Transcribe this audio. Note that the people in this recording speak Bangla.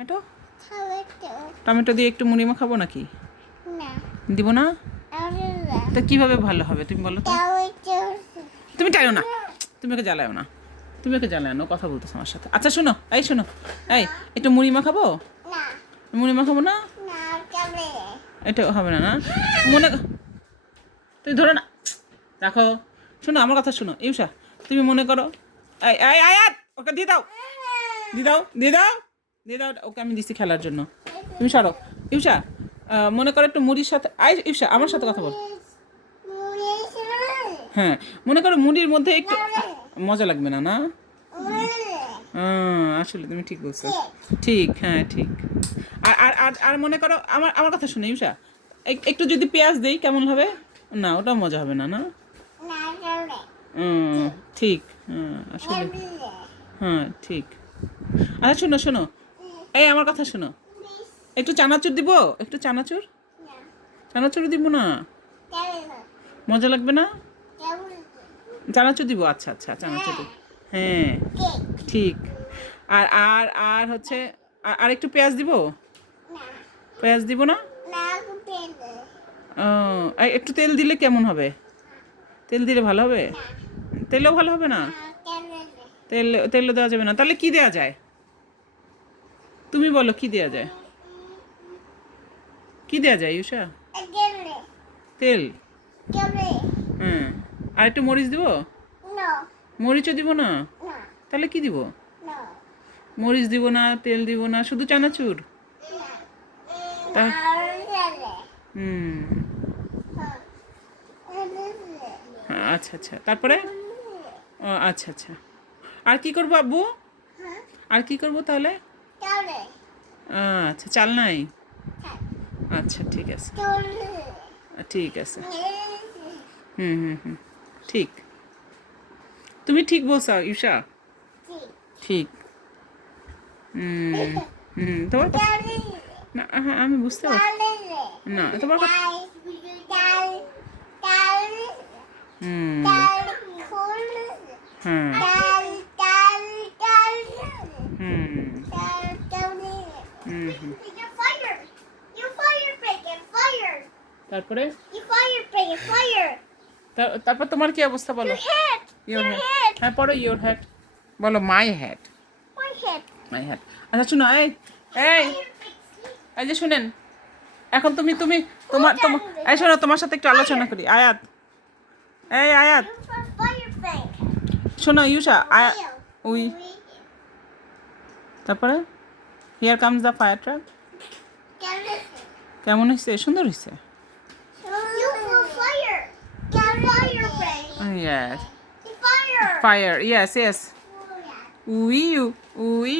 টমেটো টমেটো দিয়ে একটু মুড়ি মাখাবো নাকি? দিব না? তা কিভাবে ভালো হবে তুমি বলো তো? তুমি টাইও না, তুমি ওকে জ্বালাও না, তুমি ওকে জ্বালাও না, কথা বলতেছো আমার সাথে। আচ্ছা শোনো, এই শোনো, এই একটু মুড়ি মাখাবো, মুড়ি মাখাবো না? এটা হবে না না মনে, তুমি ধরো না, রাখো। শোনো আমার কথা শোনো ইউসা, তুমি মনে করো, এই এই আয়াত ওকে দিয়ে দাও, দিয়ে দাও, দিয়ে দাও, দিয়ে দাও, ওকে আমি দিচ্ছি খেলার জন্য, তুমি সরো। ইউসা মনে করো একটু মুড়ির সাথে, আই ইউসা আমার সাথে কথা বল। হ্যাঁ মনে করো মুড়ির মধ্যে একটু মজা লাগবে না না? আসলে তুমি ঠিক বলছো, ঠিক, হ্যাঁ ঠিক। আর আর আর আর মনে করো আমার আমার কথা শুনে ইউসা, একটু যদি পেঁয়াজ দেই কেমন হবে? না ওটাও মজা হবে না না? ঠিক, হ্যাঁ আসলে, হ্যাঁ ঠিক। আচ্ছা শোনো শোনো, এই আমার কথা শোনো, একটু চানাচুর দিব, একটু চানাচুর, চানাচুর দিব না? মজা লাগবে না? চানাচুর দিব, আচ্ছা আচ্ছা চানাচুর দিব, হ্যাঁ ঠিক। আর আর আর হচ্ছে আর একটু পেঁয়াজ দিব, পেঁয়াজ দিব না? একটু তেল দিলে কেমন হবে? তেল দিলে ভালো হবে? তেলও ভালো হবে না? তেলও দেওয়া যাবে না, তাহলে কি দেওয়া যায়? তুমি বলো কি দেওয়া যায়, কি দেওয়া যায় ইউসা? তেল, হ্যাঁ। আর একটু মরিচ দিব? মরিচও দিব না? তাহলে কি দিব? মরিচ দিব না, তেল দিব না, শুধু চানাচুর? হুম, আচ্ছা আচ্ছা, তারপরে ও আচ্ছা আচ্ছা, আর কি করবো আব্বু? আর কি করবো তাহলে? আচ্ছা চাল নাই, আচ্ছা ঠিক আছে, ঠিক আছে, হুম হুম হুম ঠিক, তুমি ঠিক বলছো ইউসা, ঠিক। হুম হুম তোমার না, হ্যাঁ আমি বুঝতে পারছি না তোমার কথা, হুম হ্যাঁ হুম হুম হুম, তারপরে তারপর তোমার কি অবস্থা বলো? ইয়োর হ্যাট, হ্যাঁ পড়ো ইয়োর হ্যাট, বলো মাই হ্যাট, মাই হ্যাট। আচ্ছা শুনো, এই এই এই যে শুনেন, এখন তুমি তুমি তোমার তোমার এই শোনো, তোমার সাথে একটু আলোচনা করি। আয়াত, এই আয়াত শোনো ইউসা, আয়াত উই, তারপরে here comes the fire truck, কেমন হয়েছে? সুন্দর হয়েছে, yes, fire, yes yes, we we